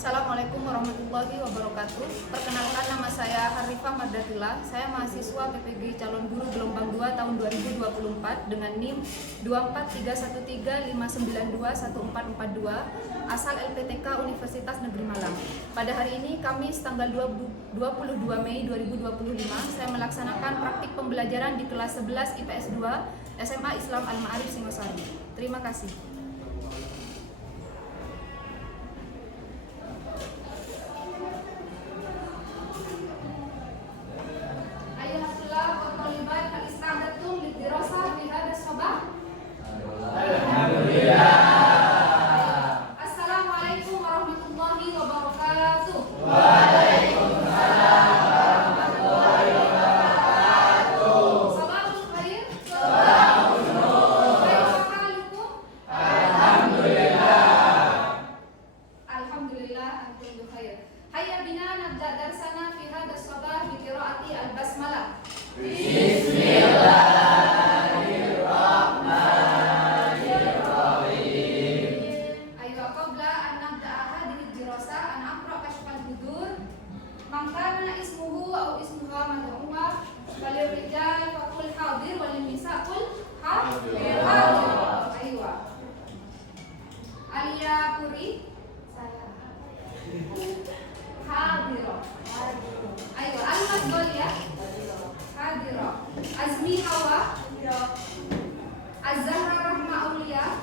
Assalamualaikum warahmatullahi wabarakatuh. Perkenalkan, nama saya Harifah Mardatila. Saya mahasiswa PPG Calon Guru Gelombang 2 tahun 2024 dengan NIM 24313592142 asal LPTK Universitas Negeri Malang. Pada hari ini Kamis tanggal 22 Mei 2025 saya melaksanakan praktik pembelajaran di kelas 11 IPS 2 SMA Islam Al-Ma'arif Singosari. Terima kasih. Assalamualaikum warahmatullahi wabarakatuh. Waalaikumsalam warahmatullahi wabarakatuh. Sabahul khair. Sabahun nur. Kaifa halukum? Alhamdulillah. Alhamdulillah, alhamdulillah khair. Hayya bina nabda darsana fi hadha sabah bi qiraati al-basmalah. Bismillahirrahmanirrahim. Ayo qabla an nabda'a hadhihi dirasa an aqra kashfal hudur. Man kana ismuhu aw ismuha mad'uwa falil rijal faqul hadir wal nisa qul hadir. Aywa. Alia Puri saya. Hadiro. Ayo Almas Golia. Hadiro. Azmi Hawa. Az-Zahra Rahma Aulia.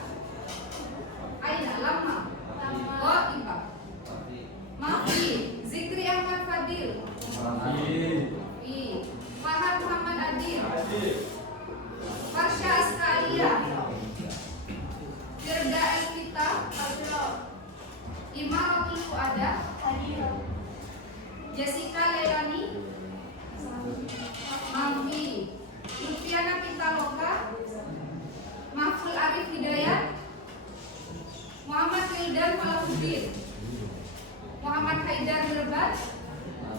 Aina Lama. Iba. Mafi. Zikri Ahmad Fadil. Fahad Muhammad Adil. Farsha Askalia. Firda Elvita. Imaratul Fuada. Jessica Leilani. Mafi. Lutfiana Pitaloka. Mahful Arif Hidayat. Muhammad Wildan Malahuddin. Muhammad Haidar Mirbat.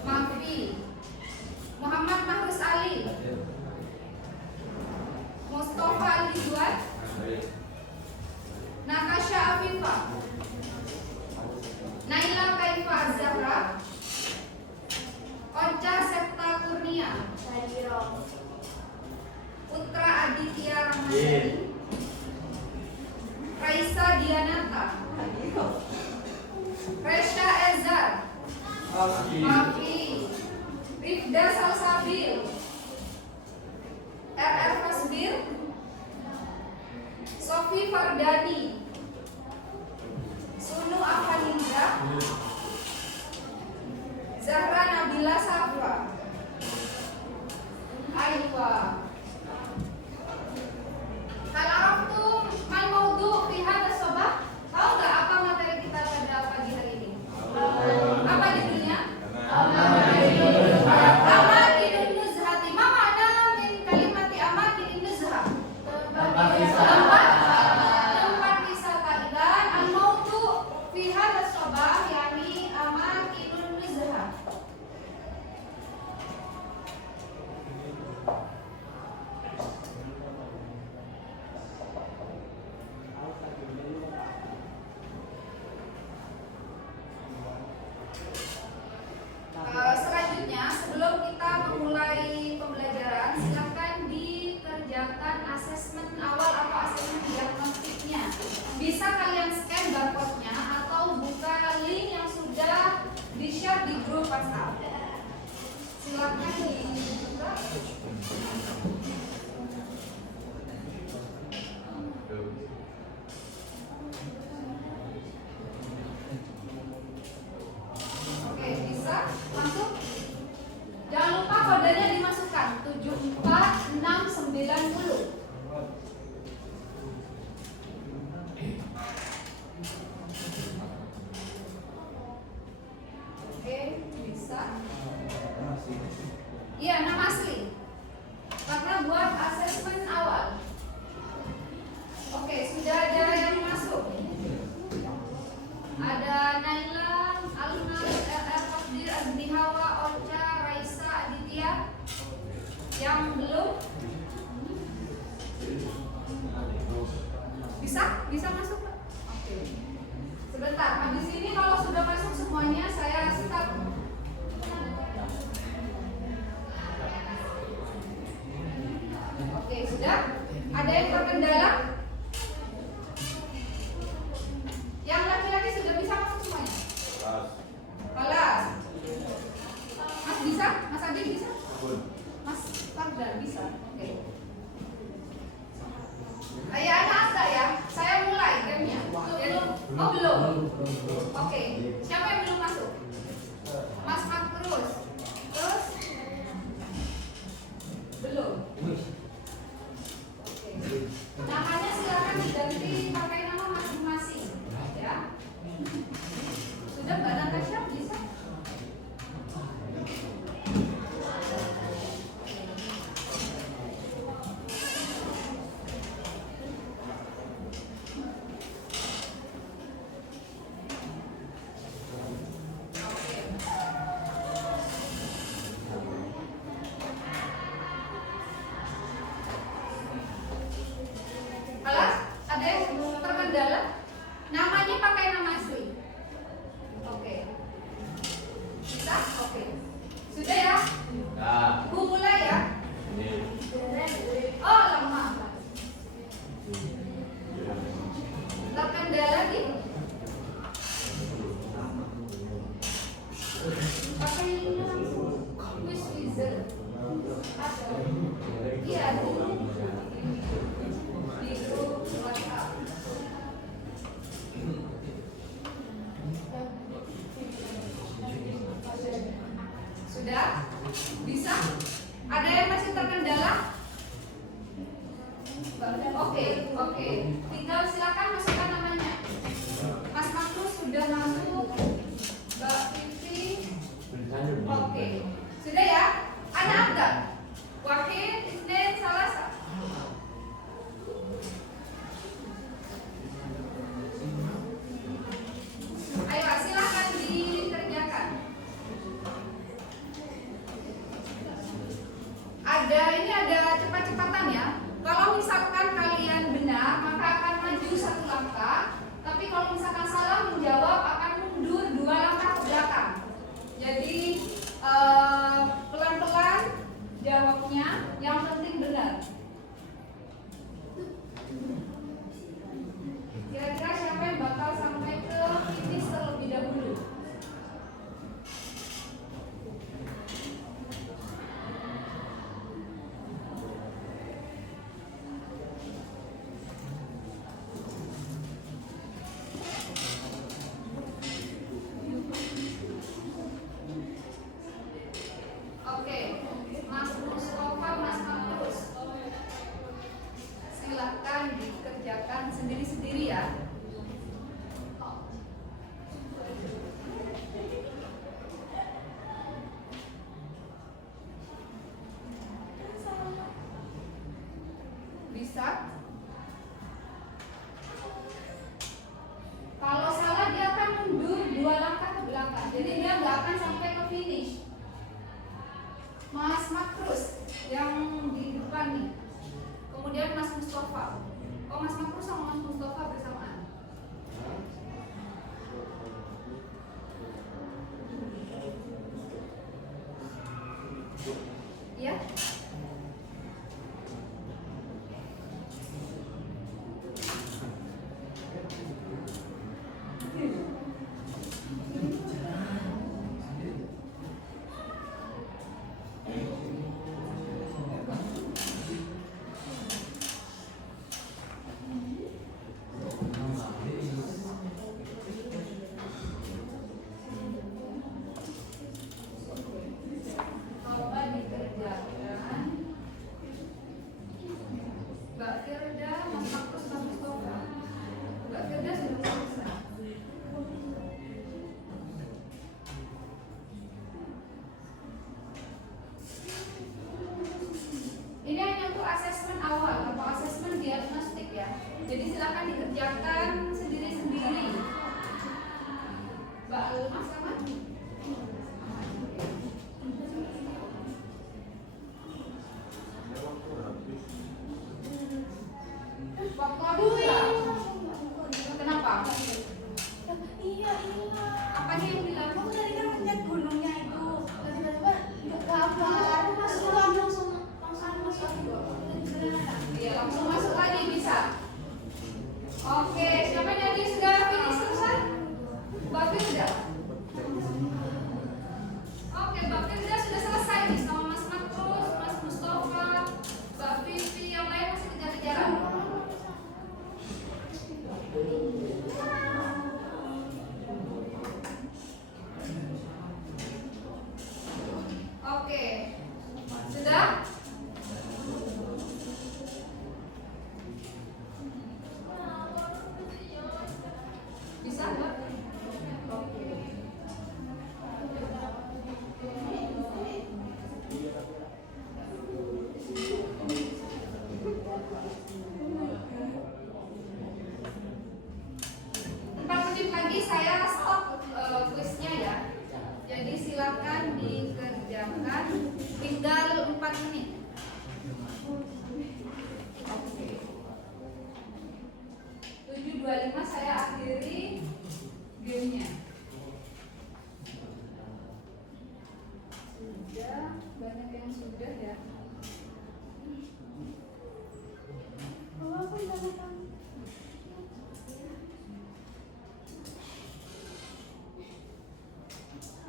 Mafi. Muhammad Mahrus Ali. Mustafa Al-Hidwat. Natasha Afifa. Naila Kaifa Az-Zahra. Ocha Septa Kurnia. Putra Aditya Ramadhani. Raisa Dianata. Resha Ezar. Mafi. Rifda Salsabil. RR Fasbir. Sofi Fardani. Sunu Afanindra. Zahra Nabila Safra. Aywa. Hal araftum mal maudhu fi hadha sabah? Tahu enggak apa materi kita pada pagi hari ini? Apa judulnya? Amakinun nuzhati. Ma makna min kalimati amakinun nuzha? Tempat wisata. Dan al maudhu fi hadha sabah yani amakinun nuzha. Selanjutnya, sebelum kita memulai pembelajaran, silakan dikerjakan asesmen awal atau asesmen diagnostiknya. Bisa kalian scan barcode-nya atau buka link yang sudah di-share di grup WhatsApp. Silakan dibuka. Oke, bisa masuk. Jangan lupa kodenya dimasukkan 74690. Oke, bisa. Iya, nama asli. Karena buat asesmen awal. Oke, sudah ada yang masuk. Ada Naila, Alna, RR Fafdir, Azmi Hawa, Ocha, Raisa, Aditya. Yang belum? Bisa? Bisa masuk, Pak? Oke. Sebentar, habis ini kalau sudah masuk semua Oke, siapa yang belum masuk? Mas Makrus. Terus? Belum. Oke. Namanya silakan diganti pakai nama masing-masing, ya. Sudah Mbak Natasha bisa?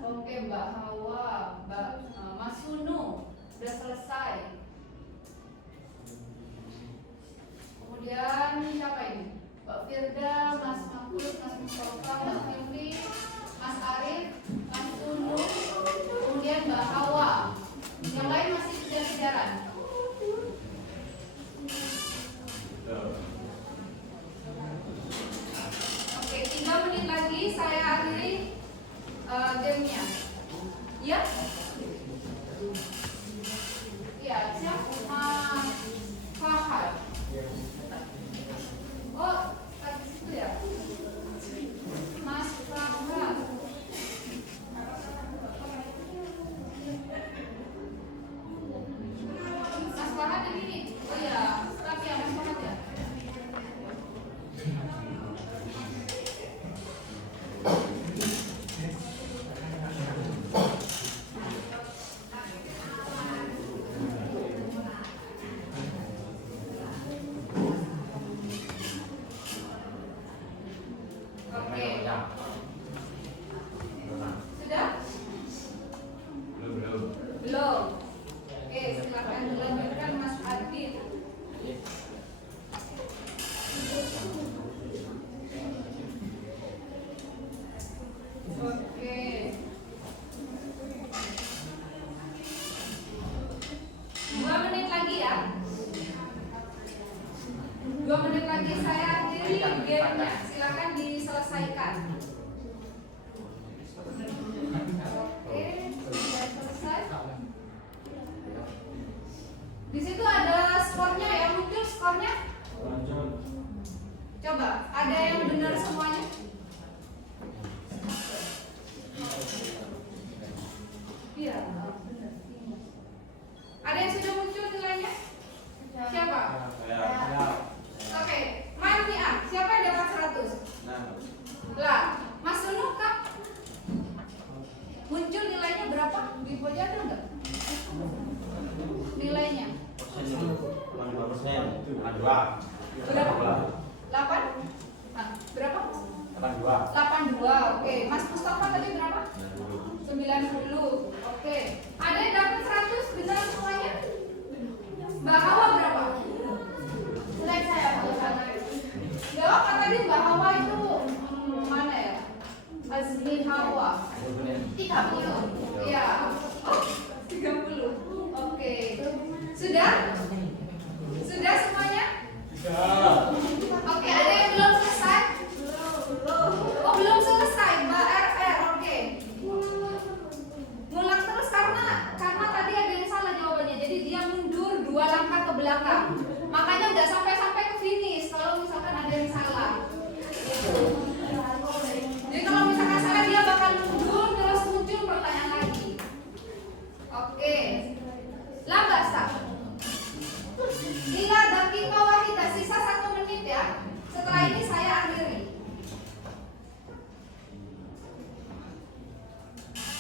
Oke, Mbak Hawa, Mas Sunu udah selesai. Kemudian siapa ini? Mbak Firda, Mas Mahfud, Mas Mustafa, Mbak Firly, Mas Arif, Mas Sunu, kemudian Mbak Hawa. Yang lain masih kejar-kejaran. Oke, 3 menit lagi saya akhiri gamenya. Ya? Ya, siapa? Mas Fahad. Oh, tadi situ ya? Mas Fahad. Mas Fahad yang ini? Oh ya, tapi ya Mas Fahad ya? Oke. Sudah? Belum. Oke, silakan dilanjutkan Mas Adit. Oke. 2 menit lagi ya. 2 menit lagi saya akhiri gamenya. Silakan diselesaikan. Oke, sudah selesai. Di situ ada skornya ya, muncul skornya. Coba, ada yang benar semuanya? Iya, benar. Ada yang sudah muncul nilainya? Siapa? Oke, Mami A, siapa yang dapat 100? Lah, Mas Sunu Kak? Muncul nilainya berapa? Di pojok ada enggak? Nilainya? Berapa? 8? Nah, berapa? 82. Oke, Mas Mustafa tadi berapa? 90. Oke. Ada yang dapat 100 benar semuanya? Mbak Hawa berapa? Nilai saya ya apa tadi Mbak Hawa itu mana ya? Azmi Hawa 30. Iya. Oh, 30. Oke. Sudah? Sudah semuanya? Oke, ada yang belum selesai? Oh, belum selesai, Mbak RR. Oke. Ngulang terus karena tadi ada yang salah jawabannya. Jadi dia mundur 2 langkah ke belakang. Makanya udah sampai ke finish kalau misalkan ada yang salah. Jadi kalau misalkan salah dia bakal mundur terus muncul pertanyaan lagi. Oke. Lambat Sah. Ila dakika wahidah, sisa 1 menit ya. Setelah ini saya akhiri.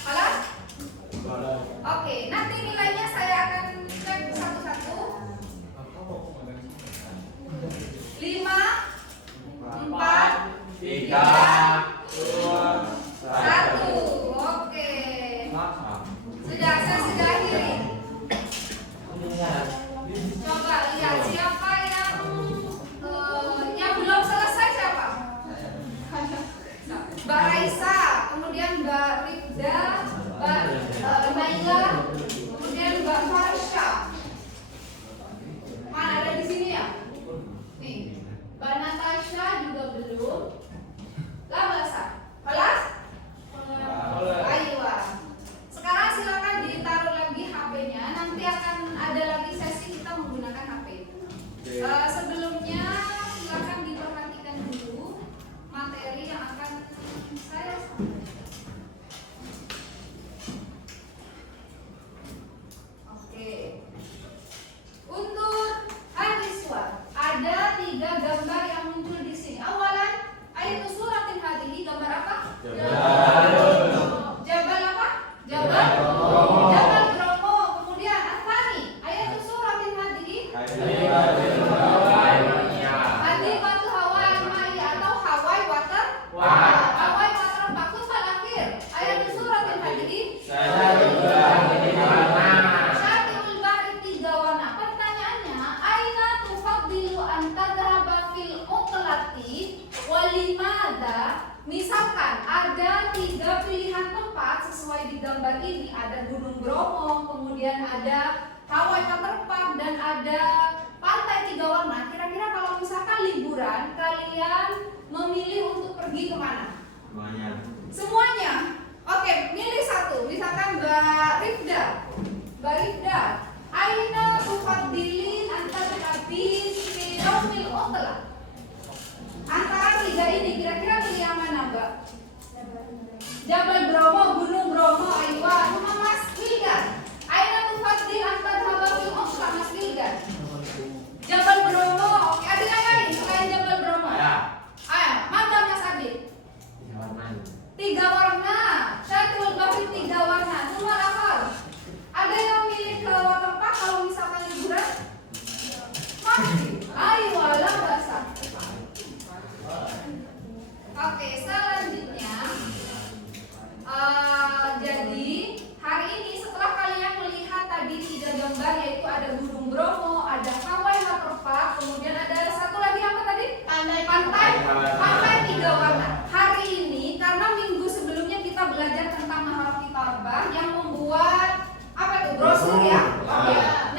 Halo? Oke, nanti nilainya saya akan cek satu-satu. 5, 4, 3, 1. Oke. Sudah, saya sudah akhiri. Coba lihat siapa yang belum selesai siapa? Mbak Raisa, kemudian Mbak Rifda, Mbak Naila, kemudian Mbak Farsha. Mana ada di sini ya? Nih, Mbak Natasha juga belum. Lah bahasa, kelas? Ayo. Sekarang silakan ditaruh lagi HP-nya. Nanti akan ada lagi sesi kita menggunakan HP. Sebelumnya silakan diperhatikan dulu materi yang akan saya sampaikan. Oke. di gambar ini ada Gunung Bromo, kemudian ada Hawaii Waterpark, dan ada Pantai Tiga Warna. Kira-kira kalau misalkan liburan, kalian memilih untuk pergi kemana? Semuanya. Oke, milih satu. Misalkan Mbak Rifda. Mbak Rifda, aina tufaddilin anta habis fi yaumil utlah. Antara tiga ini kira-kira pilih yang mana, Mbak? Jabal Bromo, Gunung Bromo, Aywa, sama Mas Wildan. Aina tufaddil anta habis fil utlah, Mas Wildan. Jabal Bromo. Oke, ada yang lain selain Jabal Bromo? Ayo, mana Mas Adit? Tiga warna. Syatul Bahri tiga warna. Semua hafal. Ada yang milih ke waterpark kalau misalkan liburan? Masih. Ayo, lah basah. Oke, selanjutnya jadi hari ini setelah kalian melihat tadi tiga gambar, yaitu ada Gunung Bromo, ada Hawaii Waterpark, kemudian ada satu lagi apa tadi? Pantai Tiga Warna. Hari ini karena minggu sebelumnya kita belajar tentang Maharif Kitabah yang membuat apa itu brosur ya.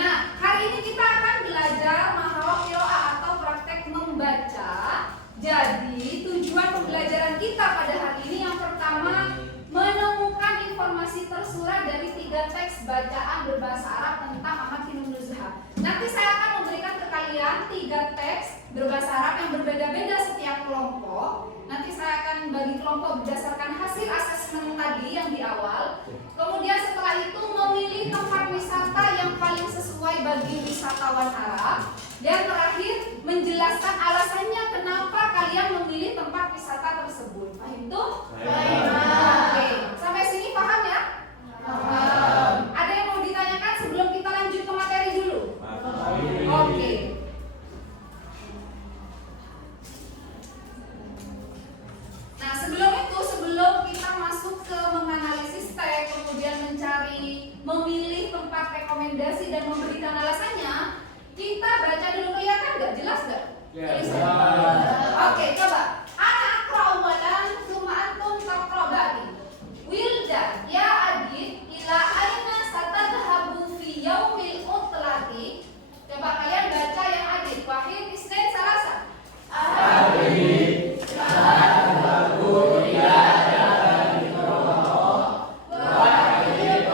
Nah, hari ini kita akan belajar Maharif Qiraah atau praktek membaca. Jadi tujuan pembelajaran kita pada hari ini yang pertama menemukan informasi tersurat dari tiga teks bacaan berbahasa Arab tentang Amakinun Nuzha. Nanti saya akan memberikan ke kalian tiga teks berbahasa Arab yang berbeda-beda setiap kelompok. Nanti saya akan bagi kelompok berdasarkan hasil asesmen tadi yang di awal. Kemudian setelah itu memilih tempat wisata yang paling sesuai bagi wisatawan Arab. Dan terakhir menjelaskan alasannya kenapa kalian memilih tempat wisata tersebut. Paham itu? Oke, sampai sini paham ya? Paham. Ada yang mau ditanyakan sebelum kita lanjut ke materi dulu? Oke. Nah, sebelum kita masuk ke menganalisis teks, kemudian memilih tempat rekomendasi dan memberikan alasannya, kita baca dulu. Kelihatan nggak? Jelas nggak? Oke, coba. Ana aqra awalan tsumma antum taqra ba'di. Wildan, ya Adit, ila aina satadhabu fi yaumil utlati. Coba kalian baca yang Adit. Wahid, Isnin, Salasa. Adit, satadhabu ila Jabal Bromo. Wahid, Isnin,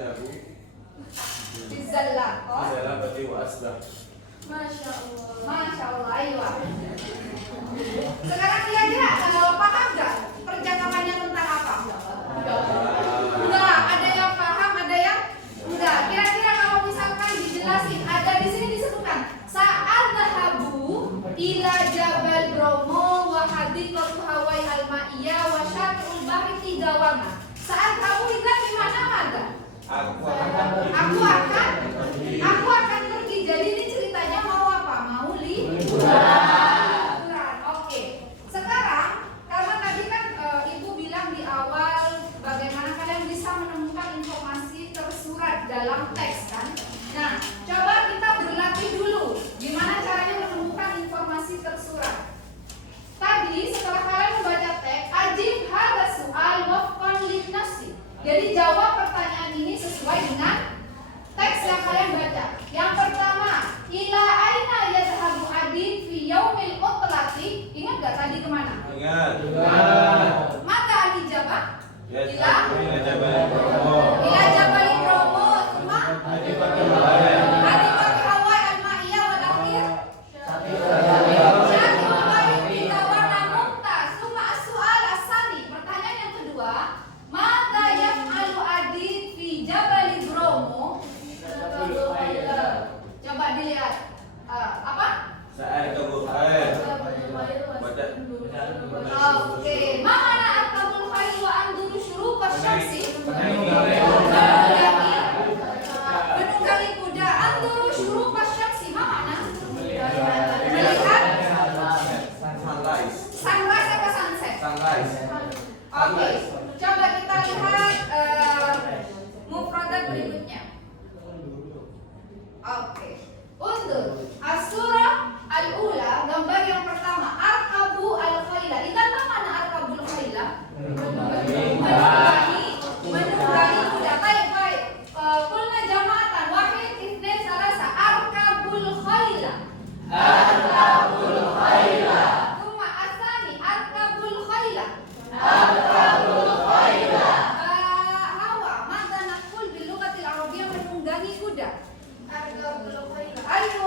Adhabu. Bizallaqah. Bizalabati wa asbah. Masya Allah. Masya Allah. Ayo. Sekarang kira-kira paham nggak percakapannya tentang apa? Enggak. Ada yang paham, ada yang enggak. Kira-kira kalau misalkan dijelasin, ada di sini disebutkan Sa'adhabu ila Jabal Bromo wa hadiqatu Hawai al-Ma'iyah wa syatrul bahri Tigawana. Saat kamu ingat di mana Maga? Aku akan pergi. Jadi ini ceritanya mau apa? Mau liburan. Oke. Sekarang karena tadi kan Ibu bilang di awal bagaimana kalian bisa menemukan informasi tersurat dalam teks kan? Nah, coba kita berlatih dulu gimana caranya menemukan informasi tersurat. Tadi setelah kalian membaca teks, ajib hadza su'al wafqan linnasi. Jadi jawab pertanyaan ini sesuai dengan teks yang kalian baca. Yang pertama, ila aina yadhhabu adib fi yaumil utlati. Ingat gak tadi kemana? Ingat. Maka dijawab Ya, ila Jabal Bromo. ila Jabal Bromo, cuma Hadiqatu Hawai al-Ma'iyah wal akhir Syatrul bahri Tigawana mumtaz. Summa as-su'al as-sani. Pertanyaan yang kedua, maka yaf'alu adib fi Jabal Bromo. Coba dilihat apa? Sa'ad kabul khair. Oke, mana arkabul khair wa anduru syuruqas syamsi? Menunggangi kuda anduru syuruqas syamsi. Mana? Melihat Sunrise. sunrise apa sunset? Sunrise. Oke, coba kita lihat mufradat berikutnya. Oke, untuk as-surah al-ula, gambar yang pertama, arkabu al-khaila. Ingat mana arkabul khaila? Menunggangi kuda. Baik. Kulna jama'atan wahid itsnain salasa arkabul khaila. Tsumma asani arkabul khaila. Hawa, madza naqul bil lughatil arabiyyah menunggangi kuda. Arkabul khaila. Ayo,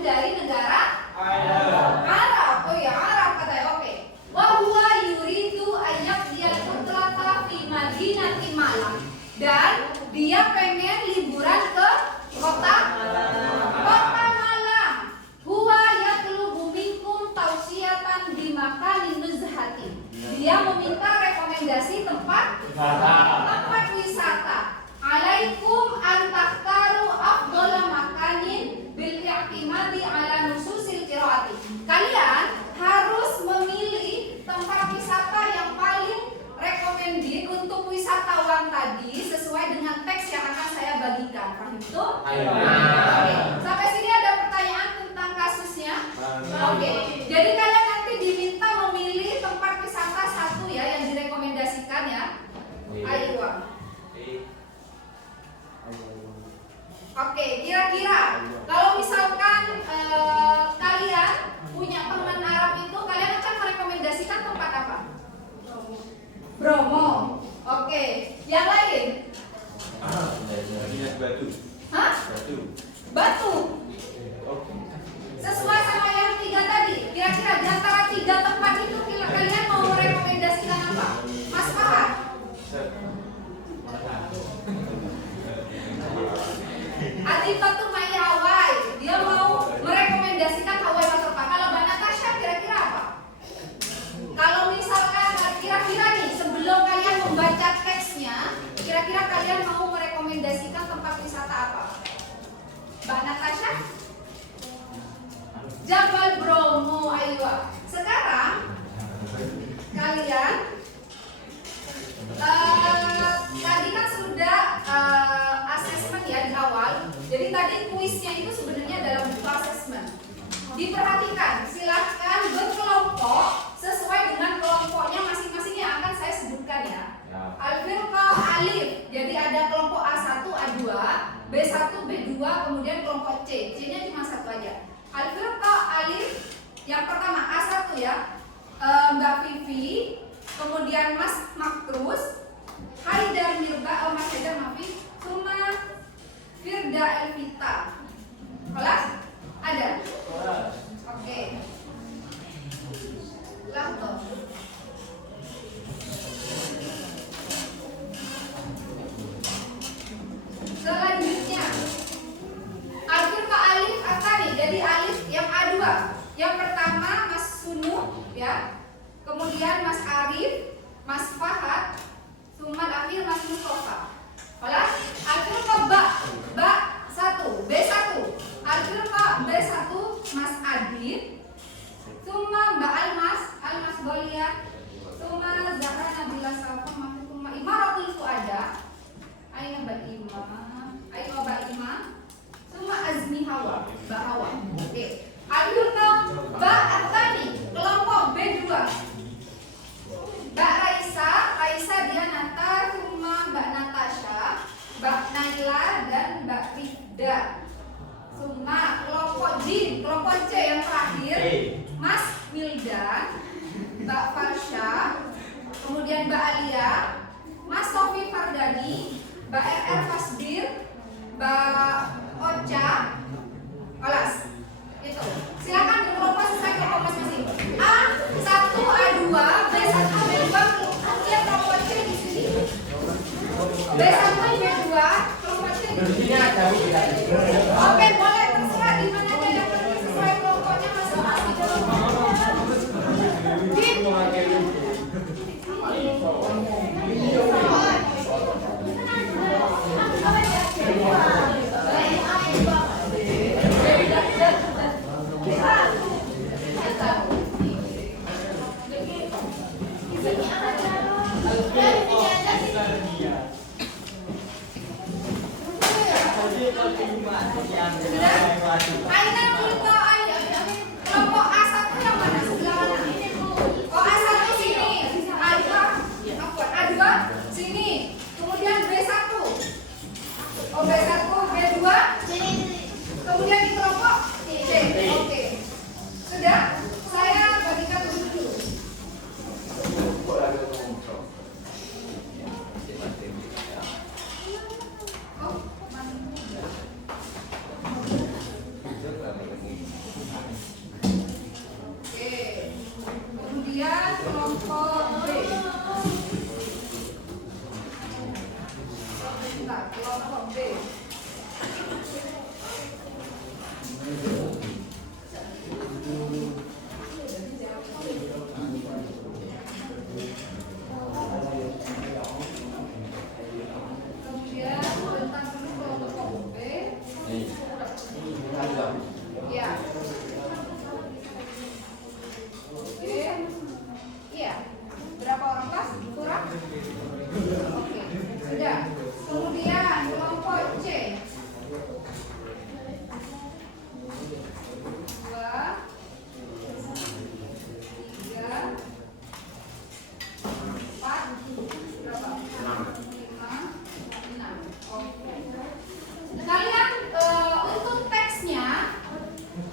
dari negara Arab. Arab. Oh ya, Arab katanya. Oke. Wa huwa yuridu ayyaqdiyal utlata fi madinati Malang. Dan dia pengen liburan ke kota Malang. Huwa yatlubu minkum tausiatan di makanin nuzhatin. Dia meminta rekomendasi tempat wisata. Alaikum an takhtaru afdhala makanin bil i'timadi ala nususil qiraati. Kalian harus memilih tempat wisata yang paling recommended untuk wisatawan tadi sesuai dengan teks yang akan saya bagikan. Paham itu? Oke. Sampai sini ada pertanyaan tentang kasusnya? Oke. Jadi kalian nanti diminta memilih tempat wisata satu ya yang direkomendasikan ya. Ayo. Oke, kira-kira kalau misalkan kalian punya teman Arab itu, kalian akan merekomendasikan tempat apa? Bromo. Oke, yang lain? Batu. Hah? Batu. Batu. Oke. Sesuai sama yang tiga tadi. Kira-kira di antara tiga tempat itu kalian mau merekomendasikan apa? Mas Farhan? Atifatu Mai Hawaii. Dia mau merekomendasikan Hawaii atau apa? Kalau Mbak Natasha kira-kira apa? Kalau misalkan kira-kira nih sebelum kalian membaca teksnya, kira-kira kalian mau merekomendasikan tempat wisata apa? Mbak Natasha? Jabal Bromo, ayo. Sekarang kalian tadi kan sudah asesmen ya di awal. Jadi tadi kuisnya itu sebenarnya dalam bentuk asesmen. Diperhatikan, silahkan berkelompok sesuai dengan kelompoknya masing-masing yang akan saya sebutkan ya. Al-firqah alif, jadi ada kelompok A1, A2, B1, B2, kemudian kelompok C. C-nya cuma satu aja. Al-firqah alif, yang pertama A1 ya, Mbak Vivi, kemudian Mas Maktrus, Haidar Mirba, Mas Haidar Mafi, Suma Firda Elvita. Kelas? Ada? Oke. Laptop. Selanjutnya Al-Firqah alif Atani, jadi alif yang A2. Yang pertama Mas Sunu ya. Kemudian Mas Arif, Mas Fahad, Sumat akhir Mas Mustafa. Kelas? Al-Firqah Ba 1, B1. Al-Firqah B1 Mas Adit, Suma Mbak Almas Golia, Suma Zahra Nabila Safa, Suma Imaratul Fuada, Aina Mbak Ima, Suma Azmi Hawa, Mbak Hawa. Oke. Al-Firqah Ba Atani, kelompok B2. Mbak Raisa Dianata, Suma Mbak Natasha, Mbak Naila dan Mbak Rida. Suma kelompok Jin, kelompok C yang terakhir, Mas Mildan, Mbak Farsha, kemudian Mbak Alia, Mas Sofi Fardani, Mbak RR Fasbir, Mbak Ocha, kelas. Itu. Silakan berkelompok sesuai kelompok masing-masing. A1, A2, B1, B2, kemudian kelompok C di sini. B1, B2, kelompok C di sini. Oke, boleh terserah di mana aja yang penting sesuai kelompoknya masing-masing. kelompok B. Bentar, kelompok B. Kemudian tentang dulu kelompok B. Ya. Oke. Iya. Berapa orang kelas? Kurang? Oke. Sudah. Kemudian kelompok C. 2 3 4 berapa? 5 6. Oke. Kalian untuk teksnya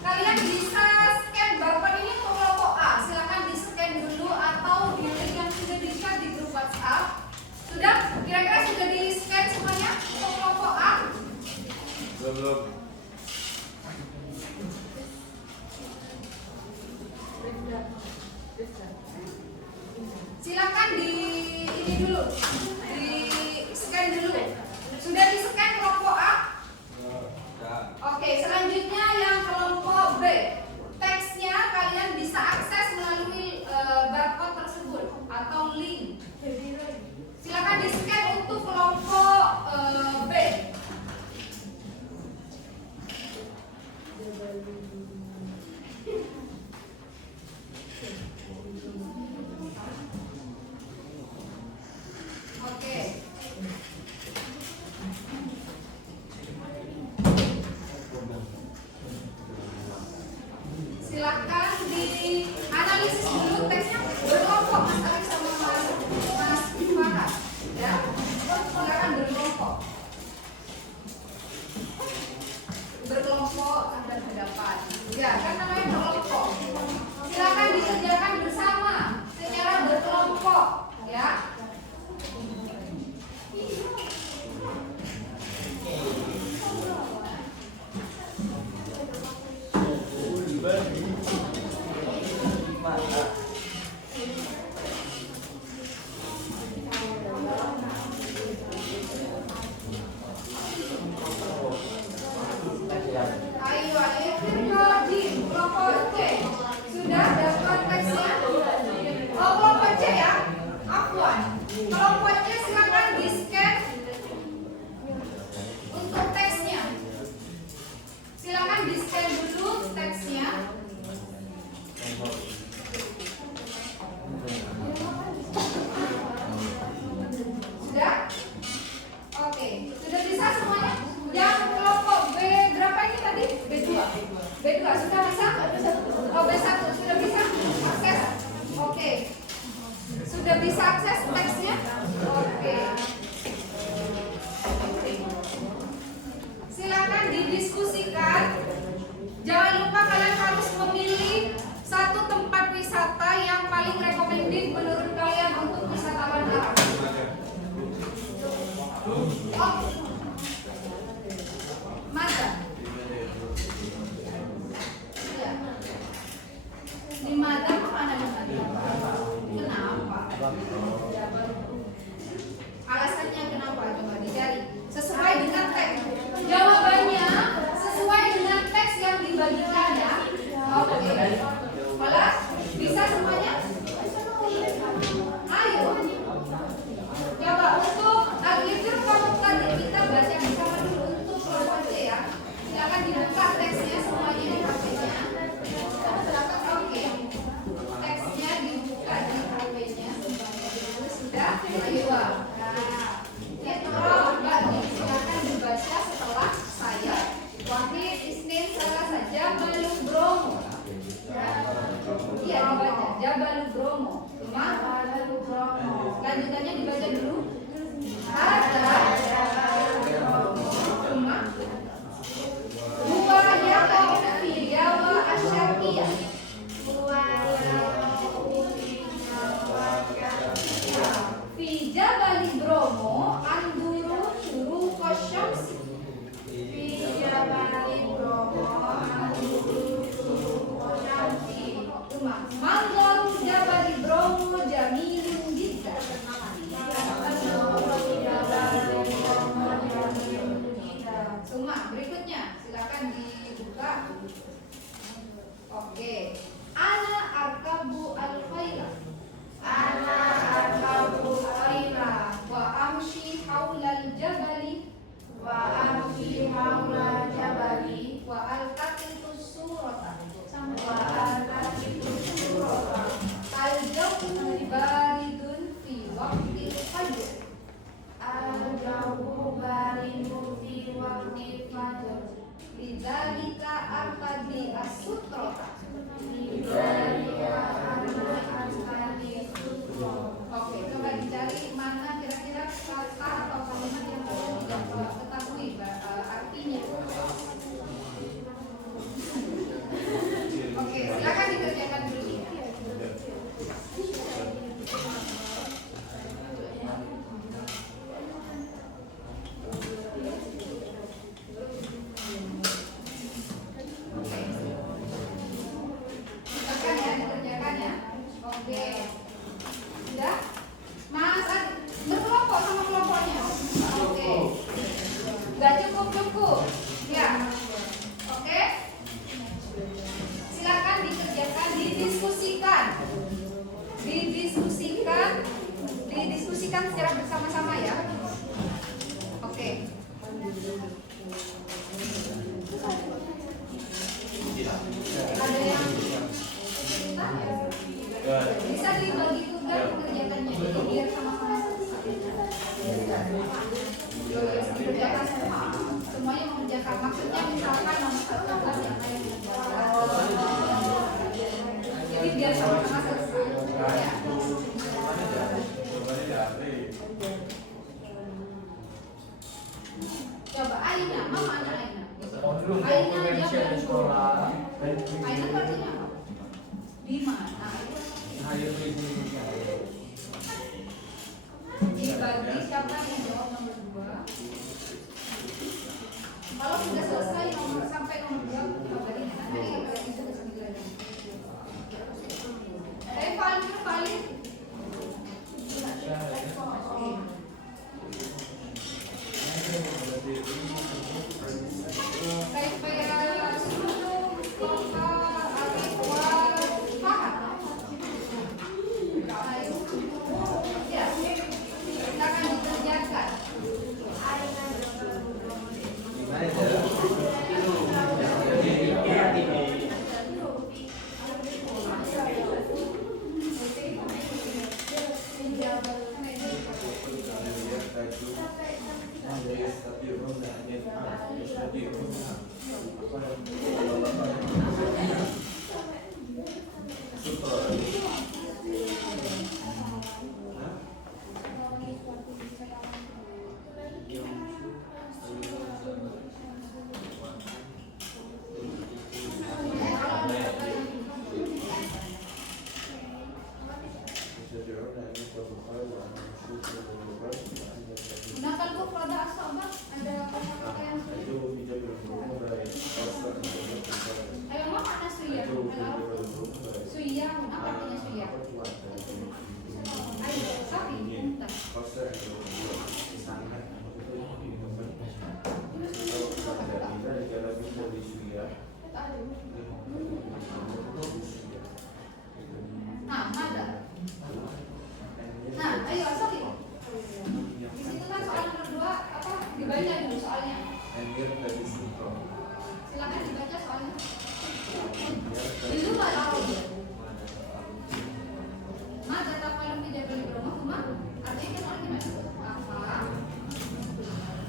kalian bisa scan barcode ini untuk kelompok A. Silakan di scan dulu atau di link yang sudah di-share di grup WhatsApp. Sudah? Kira-kira sudah di scan semuanya untuk kelompok A? Belum. Silakan di ini dulu, di scan dulu. Sudah di scan kelompok A? Oke, selanjutnya yang kelompok B. Teksnya kalian bisa akses melalui barcode tersebut atau link. Silakan di scan untuk kelompok B. Oke. Silakan dianalisis dulu teksnya berkelompok Mas Alex sama Mas Farah, ya. Silakan berkelompok ada pendapat. Ya, kan namanya berkelompok. Silakan dikerjakan bersama secara berkelompok, ya. Ayo, di kelompok C sudah dapat teksnya. Oh, kelompok C ya, Afwan. Kelompok C silakan di scan untuk teksnya. Silakan di scan dulu teksnya. Sudah? Oke, sudah bisa semuanya? Yang kelompok B berapa ini tadi? B2. B2 sudah bisa? Oh, B1 sudah bisa akses? Oke. Sudah bisa akses teksnya? Oke. Silakan didiskusikan. Jangan lupa kalian harus memilih satu tempat wisata yang paling recommended menurut kalian untuk wisatawan Arab. Oh, mana? Ya. Di Madang mana kenapa? Alasannya kenapa? Coba dicari. Sesuai dengan teks. Jawabannya sesuai dengan teks yang dibagikan ya. Oke. Malah bisa semuanya? Ayo. Coba untuk alkitab kita Dulu nggak tahu dia. Mak kata kalau di Jabal Bromo cuma artinya kan orang gimana? Apa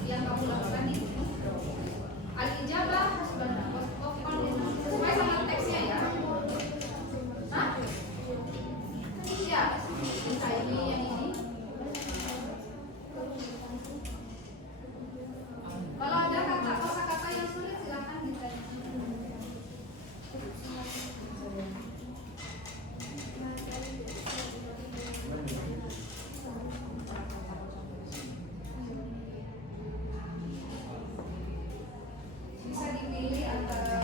yang kamu lakukan di Gunung Bromo? Al-ijabah sebenarnya sesuai sama teksnya ya. Hah? Iya. Ini yang ini. Kalau ada kata-kata yang sulit silakan ditanya. Bisa dipilih antara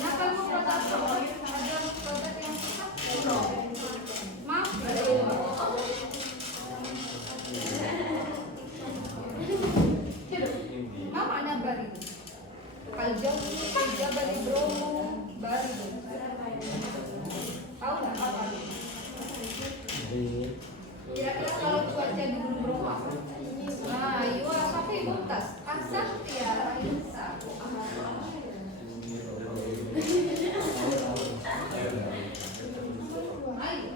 nah kalau produk ada produk yang susah maaf maaf ada bari kalau tiga bari Bromo bari tahu nggak apa kira-kira kalau cuaca di Gunung Bromo apa? Nah, iya, tapi buntas. Asal tiara insa. Ayo.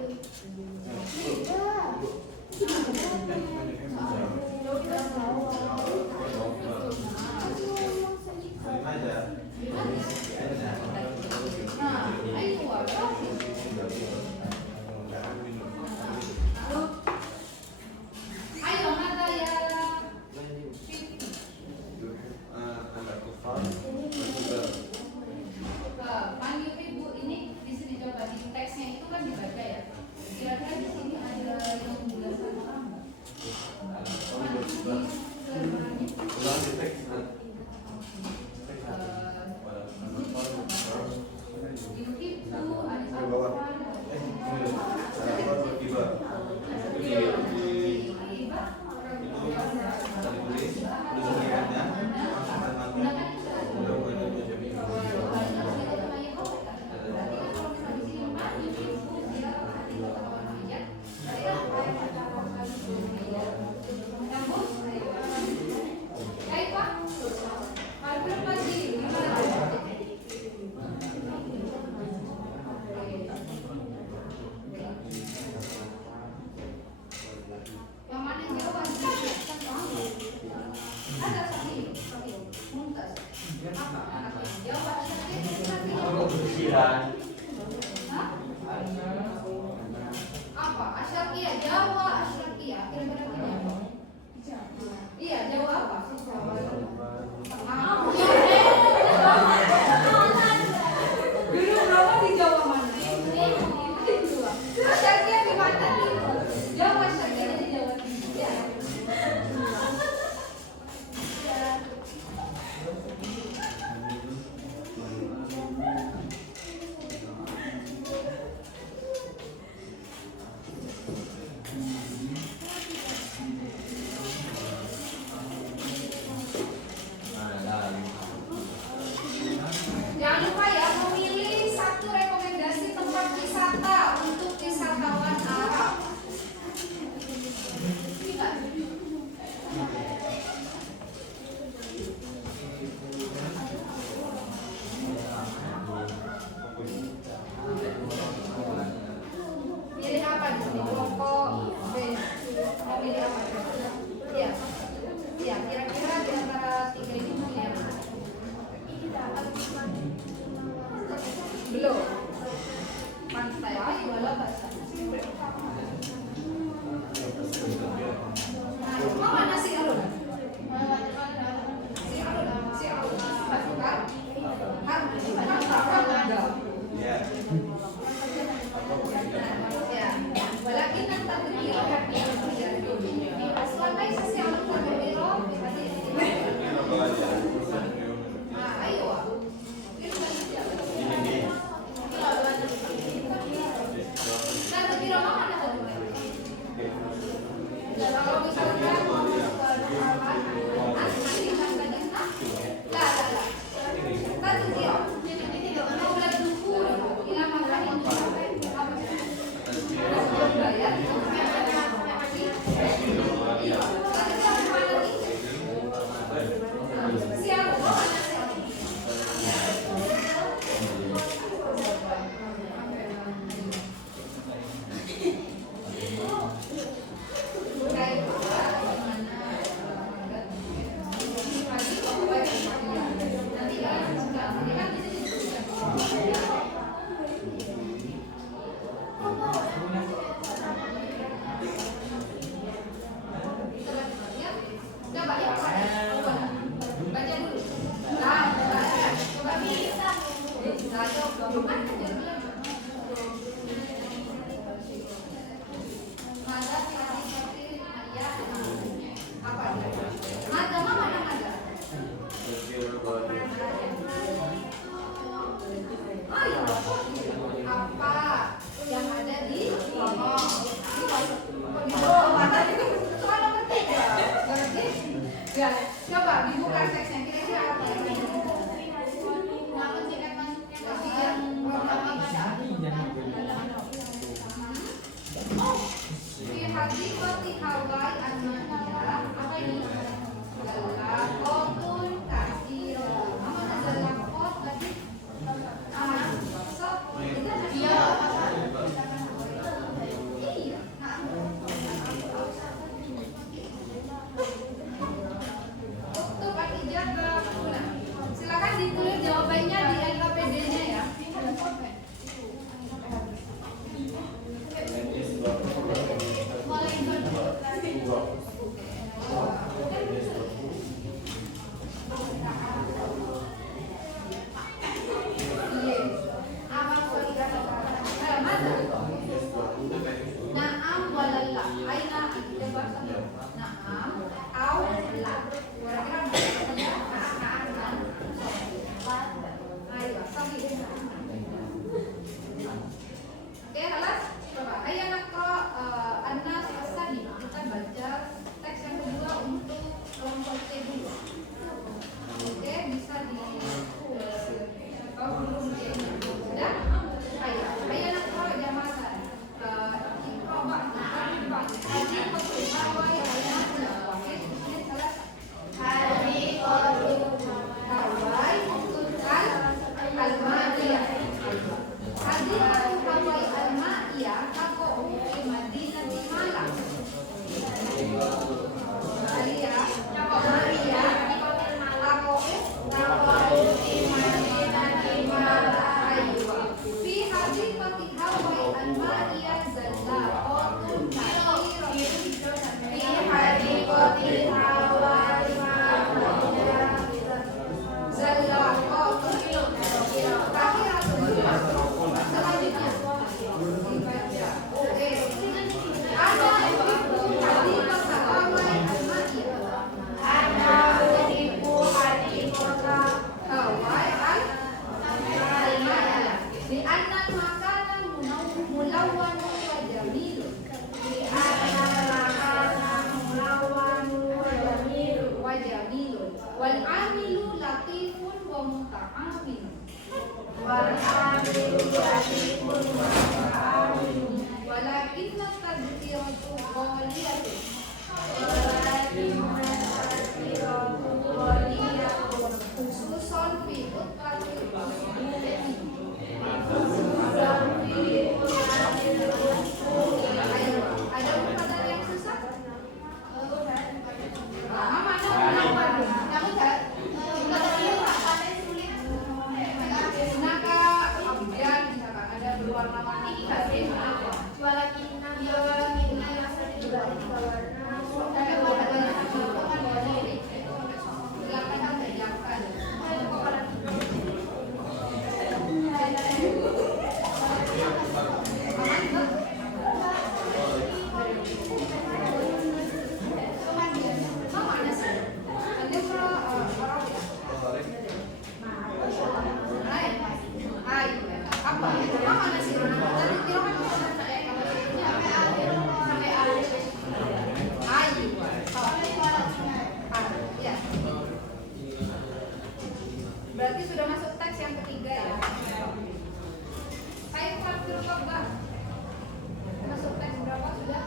Nah, ayo, ayo, nada ya. Panggil ibu ini di sini coba di teksnya itu kan dibaca ya. Kira-kira di sini ada yang menjelaskan orang nggak? Yang mana yang jawab? Ada sih, muntas. Apa anak yang jawab? Hah? Apa? Asyariyah, Jawa, Asyariyah. Kira-kira apa? Iya, Jawa apa? Dulu berapa di Jawa mana? Terus Asyariyah di mana? Jawa, Asyariyah di Jawa Timur. Ya. Jangan lupa ya memilih satu rekomendasi tempat wisata untuk wisatawan Arab. Tidak. Pilih apa di sini? Kelompok B. Mau pilih apa? Iya. Iya, kira-kira di antara tiga ini mau pilih apa? Coba dibuka teksnya kira-kira apa yang ada? Namun singkat masuknya tapi yang di hati koti Hawaii Anmania apa ini? Galakotun kasiro. Apa galakot tadi? So iya. Iya. Untuk al-ijabah. Silakan ditulis jawabannya di LKPD-nya ya. Naam walalla. Aina ijabah. Naam au la. Kira-kira ayo, sabi. Oke, halas. Coba. Ayo nakro Anas Asani. Kita baca teks yang kedua untuk kelompok C dulu. Oke, bisa di sudah? Ayo nakro jamaatan. Ikroba. Haji kotu Hawaii Almania. Oke, salah. Haji kotu Hawaii Almania. Haji kotu Hawaii Almania. Kako di Madinah di Malang. Maria, Maria, Kako di Madinah di Malang. Ayo. Fi haji kotu Hawaii Almania zallaqotun katsirah. Fi haji kotu Hawaii Almania zallaqotun katsirah. Selanjutnya. Oke. Ada ibu hadi kota Hawaii Almania. Ada ibu hadi kota Hawaii Almania. Di anak makanan mulawan wa jamil. Di anak makanan mulawan wa jamil. Wal amilu latifun wa muta'amil. Wal amilu latifun wa muta'amil. Walakinna tadbiratu ghaliyatun. Walakinna tadbiratu ghaliyatun. Khususon fi utlatil usuli. Ada perkataan yang susah? Mama kamu enggak? Naka abdan misalkan ada berwarna-warni silakan kerjakan. Berarti sudah masuk teks yang ketiga ya. Saya faktur kebak. Masuk teks berapa sudah?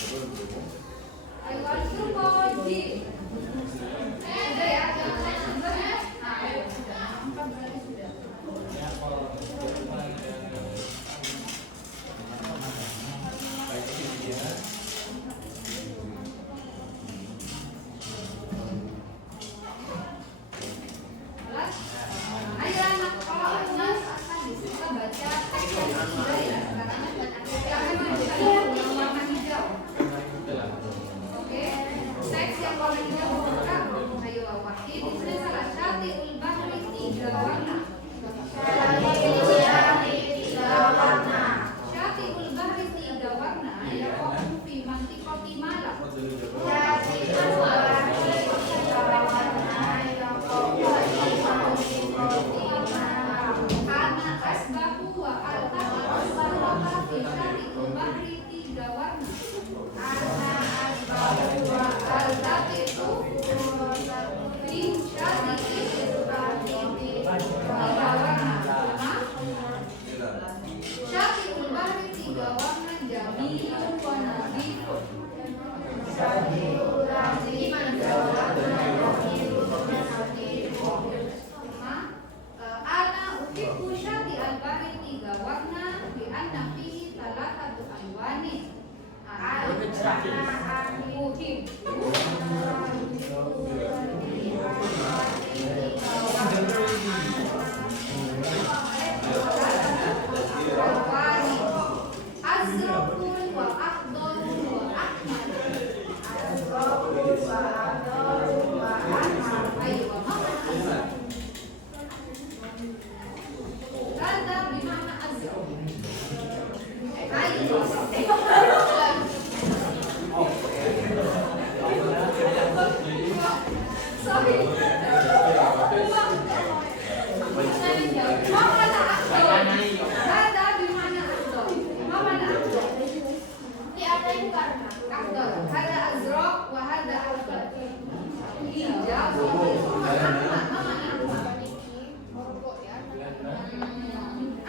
Ayo al-grupo G. Udah ya, sudah ya. Nah, ayo sudah. 4 berarti sudah. Jelas? Ayo anak, kalau Mas tadi kita baca teks yang sudah ya. Sekarang yang memang kita lihat yang warna hijau. Oke, teks yang warna hijau buka. Ayo wakil ditulis salah Syatiul Bahri 3 warna. Syatiul Bahri 3 warna ya kok fi mantiqati malam. Karena asbahu wa al-taqwa fi Syatiul Bahri 3 warna. Syatiul Bahri 3 warna jamilun wa nadhifun. Ana uhibbu Syatiul Bahri 3 warna bi anna fihi thalathatu alwanin. Azraqun wa akhdharun wa ahmar. Ayo, Rada bimana azraq? Ayo. Sorry. Mana akhdar? Rada bimana akhdar? Mana akhdar? Ini ada yang karena akhdar. Hada azraq wa hada akhdar. Hijau.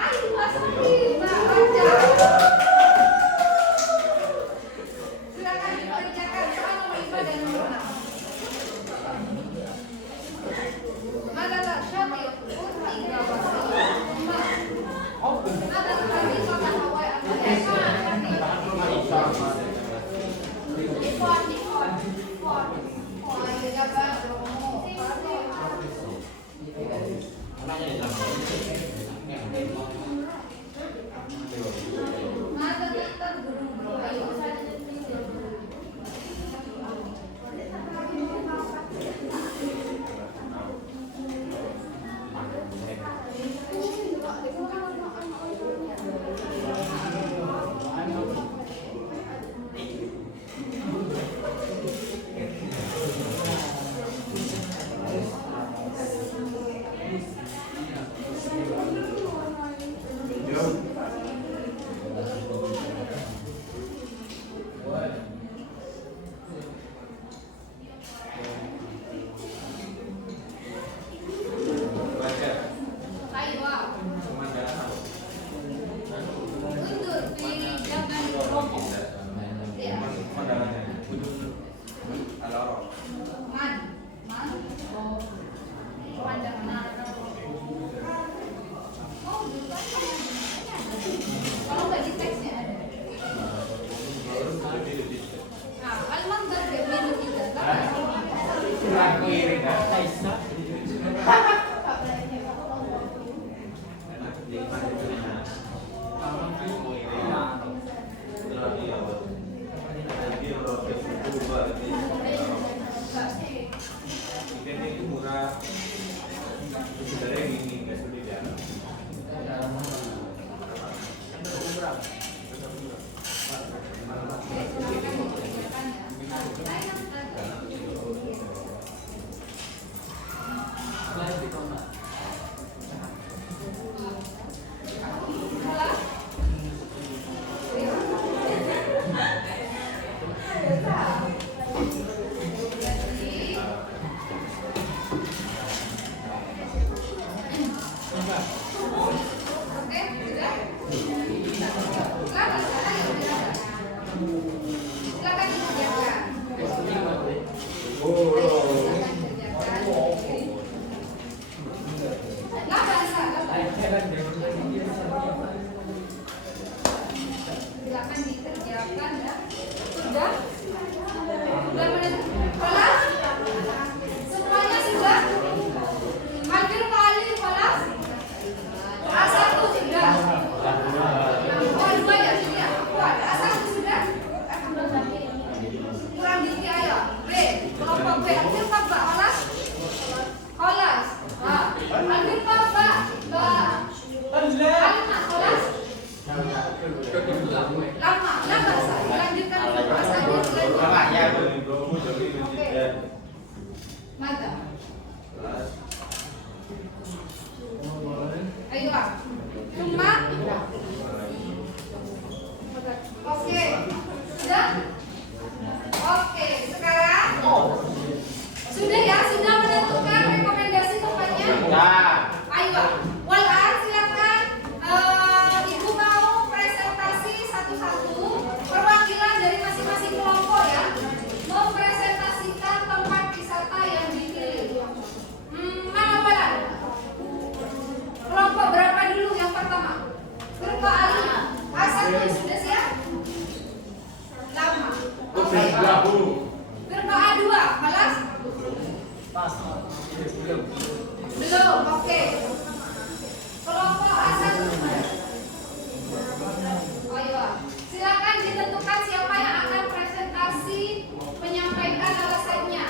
Ayo masuk baca. Silakan dikerjakan soal nomor 5 dan nomor 6. Maka tak Syatiul 3 warna. Ada tadi makan awal apa ya? Kalau nggak di teksnya ada. Nah, al-manzar jamilun Oke, sudah? Lagi, ayo, Silakan dikerjakan. Oh. Silakan dikerjakan. Lah bahasa. Silakan dikerjakan ya. Sudah? Sudah menentukan kelas? Semuanya sudah? Hampir kali kelas? A1 sudah? Oh, 2 ya sudah. A1 sudah? Kurang dikit ayo. B, kelompok B. Hampir Pak kelas? Kelas. Hampir Pak. Alima kelas? Lama. Lah bahasa. Lanjutkan kelas aja. Oke. Mata. Ayo Pak. Cuma. Oke. Sudah? Oke. Sekarang. Sudah ya? Sudah menentukan rekomendasi tempatnya? Ayo Pak. Walan silakan. Ibu mau presentasi satu-satu perwakilan dari masing-masing kelompok ya. Mempresentasikan tempat wisata yang dipilih. Mana Walan? Kelompok berapa dulu yang pertama? Kelompok Ali. A1 sudah siap? Lama. Oke. Kelompok A2 malas? Belum. Oke. Kelompok A1. Ayo. Silakan ditentukan siapa yang akan presentasi menyampaikan alasannya.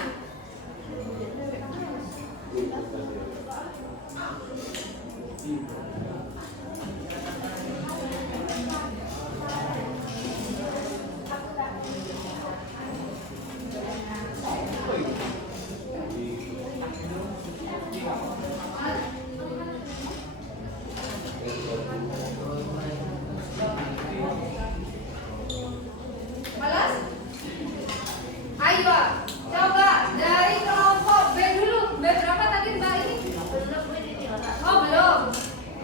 Malas? Ayo, coba dari kelompok B dulu. B berapa tadi Mbak ini? Oh belum.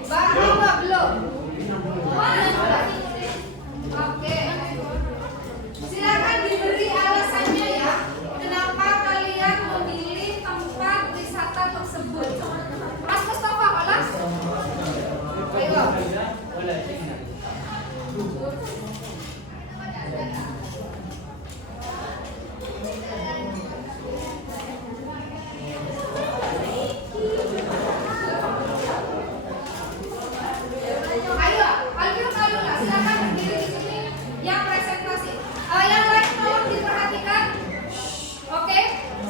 Mbak Hawa belum. Mana Mbak? Oke. Silakan diberi alasannya ya. Kenapa kalian memilih tempat wisata tersebut? Mas Mustafa, malas? Ayo. Ayo, Alvin Kalula, silakan berdiri di sini. Yang presentasi. Yang lain tolong diperhatikan. Oke,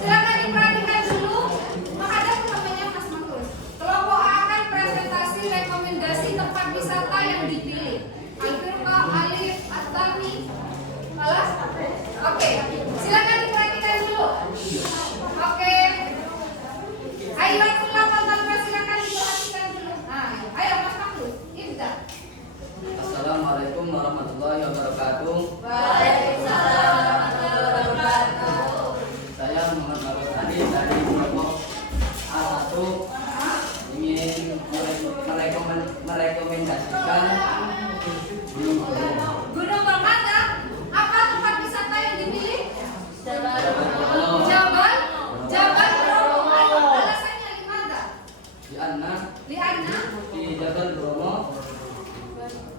silakan diperhatikan dulu. Menghadap ke namanya Mas Makrus. Kelompok A akan presentasi rekomendasi tempat wisata yang dipilih. Alvin Pak, Alif, Atami, malas? Oke, silakan diperhatikan dulu. Oke. Ayo, silakan diperhatikan dulu. Nah, ayo Mas Makrus, Ibda. Assalamualaikum warahmatullahi wabarakatuh. Waalaikumsalam warahmatullahi wabarakatuh. Saya Muhammad Maruf Adi dari kelompok A1 ingin merekomendasikan Gunung Bromo. Gunung Bermata. Apa tempat wisata yang dipilih? Jabal Bromo. Jabal Bromo. Ayo, alasannya gimana? Lihatnya. Di Jabal Bromo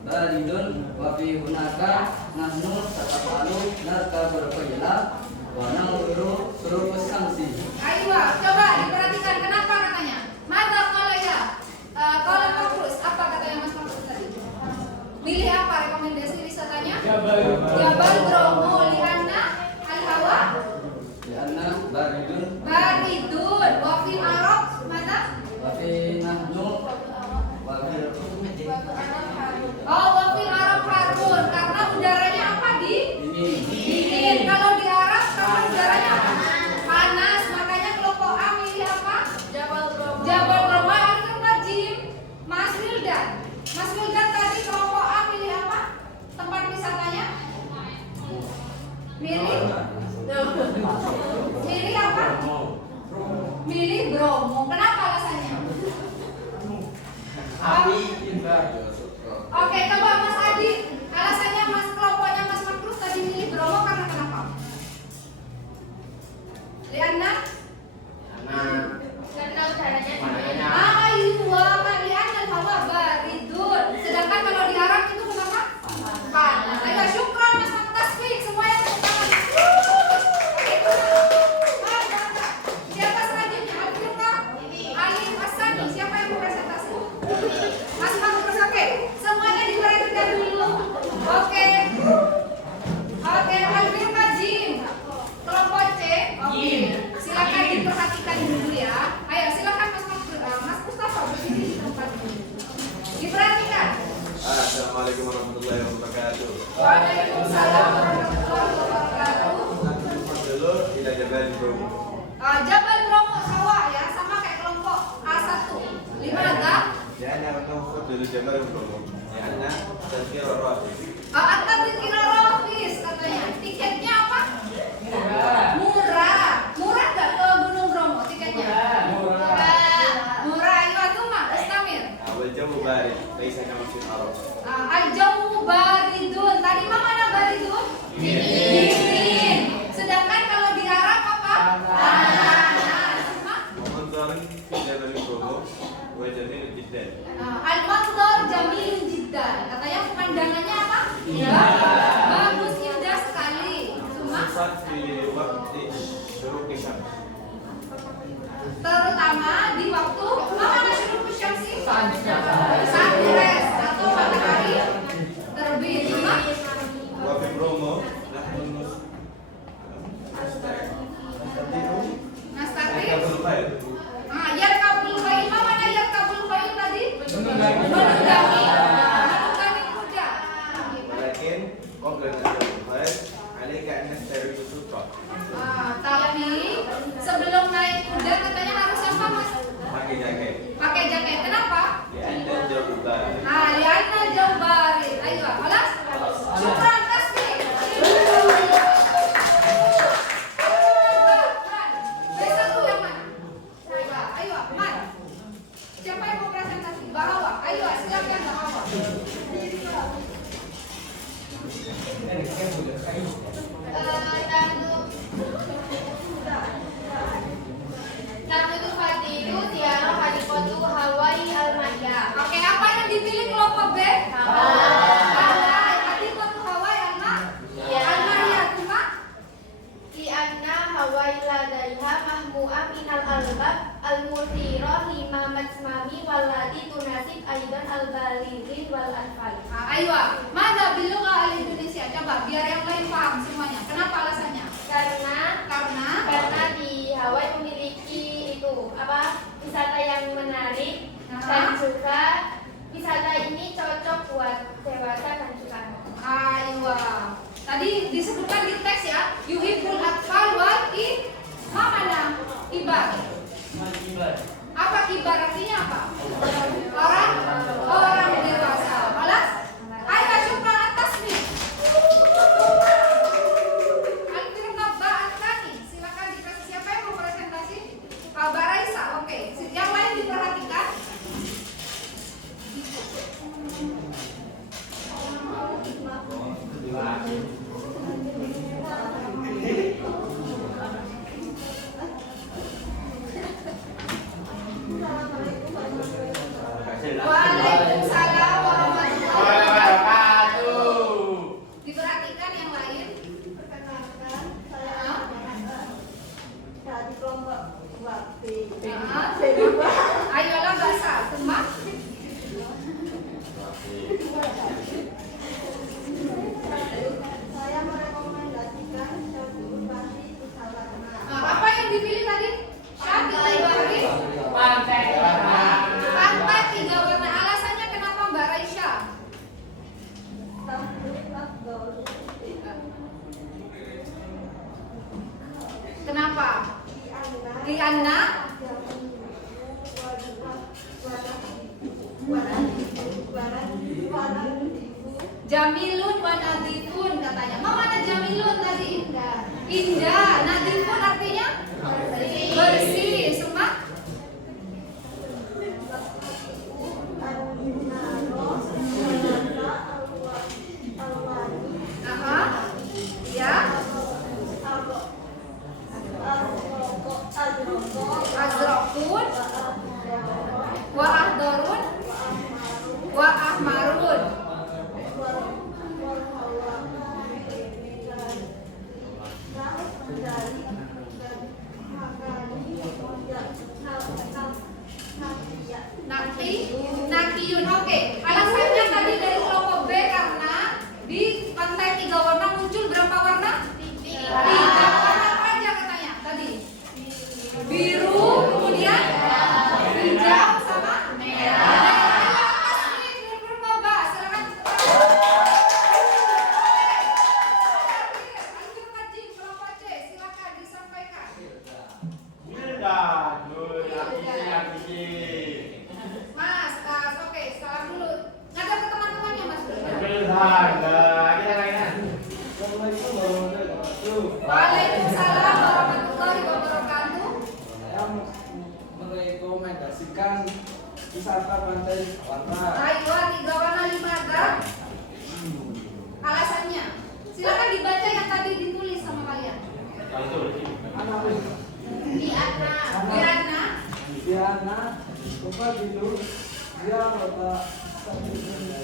baridun wa fi hunaka nahnu tatafalu narka berkoyla wa nanguru surupus samsi. Ayo, coba diperhatikan kenapa katanya. Mata kalau ya. Kalau Makrus, apa katanya Mas Makrus tadi? Pilih apa rekomendasi wisatanya? Jabal Bromo. Lihatnya. Al-Hawa. Lianna baridun Baridun. Wafil Arab. Mata. wa fi nahnu wa fi Oh, wafil Arab Harun. Karena udaranya apa di? ini Dingin. Kalau di Arab, karena udaranya apa? Panas. Makanya kelompok A milih apa? Jabal Bromo. Jabal Bromo. Akhir Jim. Mas Wildan. Mas Wildan tadi kelompok A milih apa? Tempat wisatanya? Milih? Milih apa? Milih Bromo. Kenapa alasannya? Oke, coba Mas Adi. Alasannya Mas kelompoknya Mas Makrus tadi milih Bromo karena kenapa? Jamal promo. Lianna tazkira rafi. At-tadhkira Rafis katanya. Tiketnya apa? Murah. Murah nggak ke Gunung Bromo tiketnya? Murah. Ayo Atuma, Istamir. Wal-jawu barid, laisa kama fil Arab. Al-jawu baridun. Tadi mah mana baridun? Dingin. Sedangkan kalau di Arab apa? Panas. Manzarin fi Jamal promo wa jamil jiddan. Al-manzar jamilun jiddan. Katanya pemandangannya apa? Bagus, indah sekali. Cuma Sat fi waqti syuruqi syams. terutama di waktu mana syuruq syamsi? Sunrise atau matahari terbit. Cuma Wa fi promo nahnu nastati. nastati'u khair. Yarkabul khayl. Mana yarkabul khayl tadi? Menunggangi kuda. Walakin qabla an tarkab khair, 'alaika an tastaridu sutra. Tapi sebelum naik kuda katanya harus apa mas? Pakai jaket. Pakai jaket. Kenapa? Lianna jawu barid. Lianna jauh barit. Ayo, alas. Syukran tasbih. Bisa tuh yang mana? Coba, ayo, Man. Siapa yang mau presentasi? Bahawa. Ayo, silakan Bahawa. Nakutu fatilu tiara halikotu Hawaii Almaya. Oke, apa yang dipilih kelompok B? Hawaii. Tadi waktu Hawaii Almaya cuma Di anna Hawaii ladaiha mahmu'ah minal albab al-muthiroh lima majmami waladi tunasib aidan al-balirin wal anfal. ayo, mana biluga al-Indonesia? Coba biar yang lain paham semuanya. Kenapa alasannya? Karena di Hawaii memiliki itu apa wisata yang menarik dan Aha. juga wisata ini cocok buat dewasa dan juga anak. Ayo. Tadi disebutkan di teks ya, yuhibbul atfal wal mana? Kibar. Apa kibar artinya apa? Orang dewasa. Balas? Ayo syukran atas nih. Al-Firqah Ba'at-Tani. Silakan dikasih siapa yang mau presentasi? Pak Baraisa. Oke. Yang lain diperhatikan. Waalaikumsalam warahmatullahi wabarakatuh. Diperhatikan yang lain. Perkenalkan, saya dari kelompok 2B. Ayolah bahasa Demak. Saya merekomendasikan Syafi'ul Bahri Usawarna. Apa yang dipilih tadi? Syafi'ul Bahri. Pantai Pantai tiga warna. Alasannya kenapa Mbak Raisya? Tampil Abdul. Kenapa? Di Anda. Rianna Jamilun wa nadifun katanya. Mana Jamilun tadi? Indah. Nadifun artinya bersih. Semak. Aha. Ya. Azraqun wa ahdarun wa ahmarun. Waalaikumsalam warahmatullahi wabarakatuh. Saya merekomendasikan wisata pantai warna. Ayo, 3 warna 5 kan? Alasannya. Silakan dibaca yang tadi ditulis sama kalian. Diana, tempat tidur, dia rota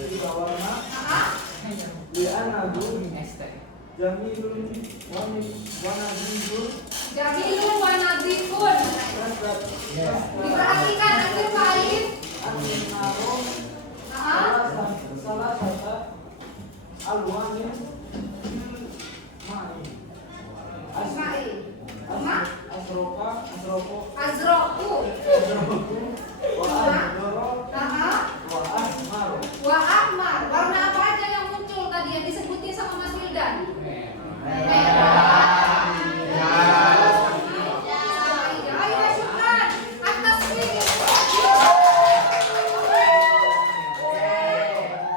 tiga warna. Diana dulu, Jamilun, warna biru. Jamilun warna bihun. Diperhatikan nanti Pak Alif. Salah satu alwanin mai. Ismail. Oma? Asroko. Azroku. Wa asmaro. Wa ahmar. Warna apa aja yang muncul tadi yang disebutin sama Mas Wildan? Merah. Ayo masukkan. Atas pilih.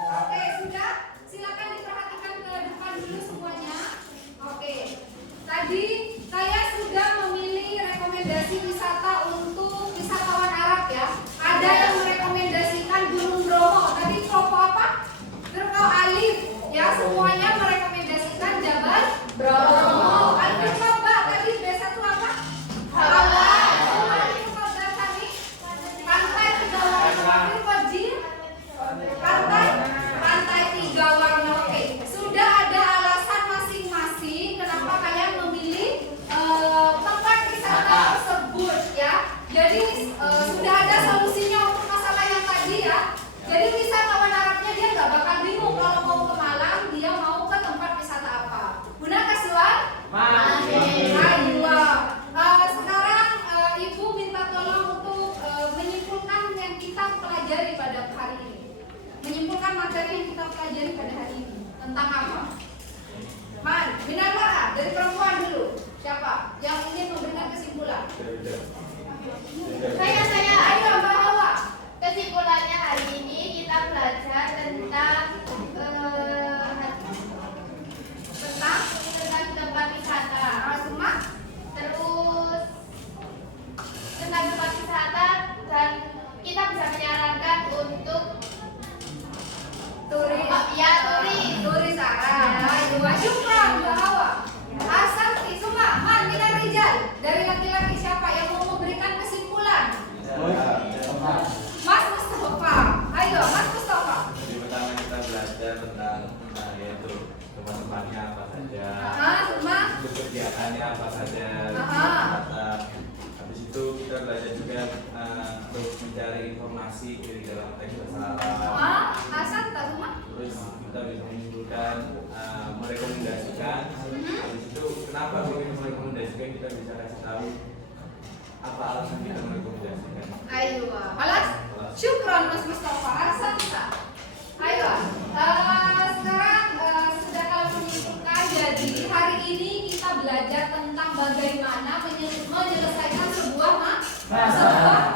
Oke, sudah. Silakan diperhatikan ke depan dulu semuanya. Oke. Tadi saya sudah memilih rekomendasi wisata untuk wisatawan Arab ya. Ada yang merekomendasikan Gunung Bromo. Tadi kelompok apa? Kelompok Alif. Ya, semuanya merekomendasikan Jabal Bromo. Alif coba tadi desa itu apa? Hawa. Alif coba tadi pantai 3 warna. Alif Fajir. Pantai 3 warna. Oke. Sudah ada alasan masing-masing kenapa kalian memilih tempat wisata tersebut ya. Jadi sudah ada solusinya untuk masalah yang tadi ya. Jadi wisatawan Arabnya dia nggak bakal bingung kalau mau ke Malang dia mau ke tempat wisata apa. Benar nggak Siwan? Ayo. Sekarang Ibu minta tolong untuk menyimpulkan yang kita pelajari pada hari ini. Menyimpulkan materi yang kita pelajari pada hari ini tentang apa? Man, Minarwara dari perempuan dulu. Siapa yang ingin memberikan kesimpulan? Saya. Ayo Mbak Hawa. Kesimpulannya hari ini kita belajar tentang tempat wisata. Semua? Terus tentang tempat wisata dan kita bisa menyarankan untuk Turis. turis Arab. Ayo, syukran Mbak Hawa. Asal semua, Man, Minar Rijal. Dari laki-laki siapa yang mau memberikan kesimpulan? Mas Mustafa. Ayo, Mas Mustafa. Jadi pertama kita belajar tentang yaitu tempat-tempatnya apa saja, Semua. untuk kegiatannya apa saja. Habis itu kita belajar juga untuk mencari informasi dari dalam teks bahasa Arab. Asal tak semua? Terus kita bisa menyimpulkan, merekomendasikan. Habis itu kenapa kita merekomendasikan, kita bisa kasih tahu apa alasan kita merekomendasikan. Ayo, alas. Syukron Mas Mustafa. Asal tak. Ayo. Sekarang sudah kalau menyimpulkan, jadi hari ini kita belajar tentang bagaimana menyelesaikan sebuah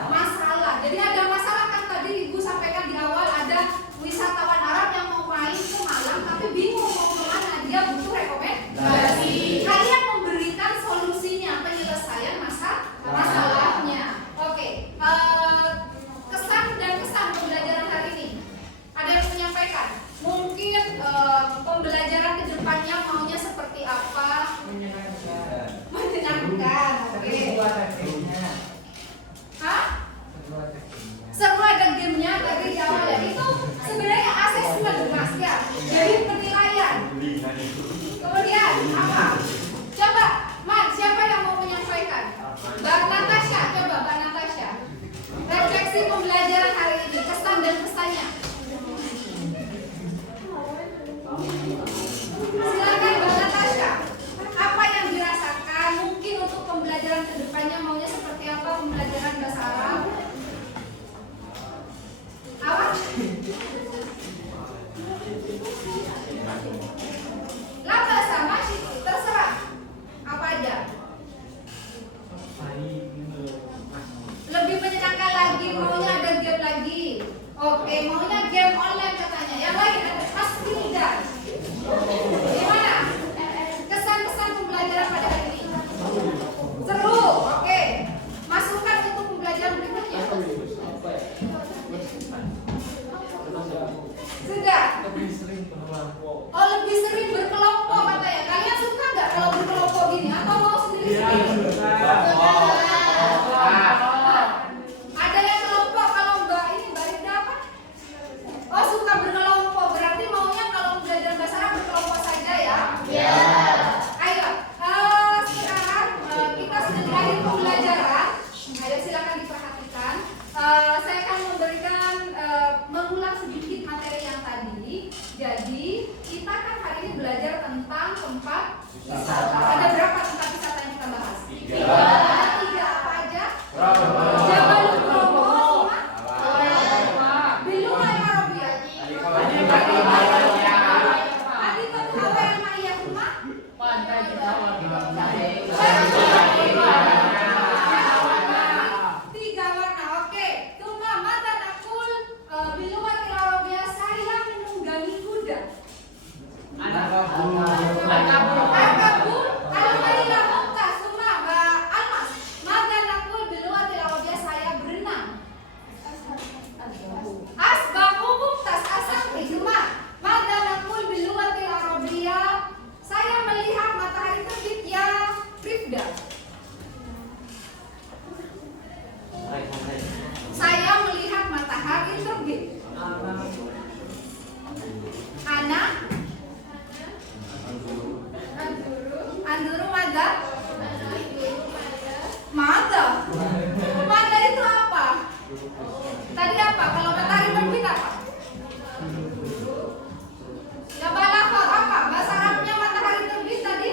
masalah. Jadi ada masalah kan tadi Ibu sampaikan di awal, ada wisatawan Arab yang mau main ke Malang tapi bingung mau kemana, dia butuh rekomendasi. Kalian memberikan solusinya, penyelesaian masalahnya. Oke. Kesan dan kesan pembelajaran hari ini. Ada yang menyampaikan? Mungkin pembelajaran kedepannya maunya seperti apa? Menyenangkan. Oke. Ada berapa tempat wisata yang kita bahas? 3. Ada 3 apa aja? Jabalul Bromo, Bilu Al-Arabiyah. Adi Hawa yang Ma'iyah Huma. Tiga warna, oke. Tuma mata nakul biluwatil Arabiyah, saya menunggangi kuda. Akabur al-maila mumtaz. Tuma almas mata nakul biluwatil Arabiyah, saya berenang. Asbahu mumtaz asafri. Tuma mata nakul biluwatil Arabiyah, saya melihat matahari terbit ya Rifda. Saya melihat matahari terbit. Ana Anduru Mada. Mada. Mada itu apa? Tadi apa? Kalau matahari terbit apa? Ya balakot apa? Bahasa Arabnya matahari terbit tadi?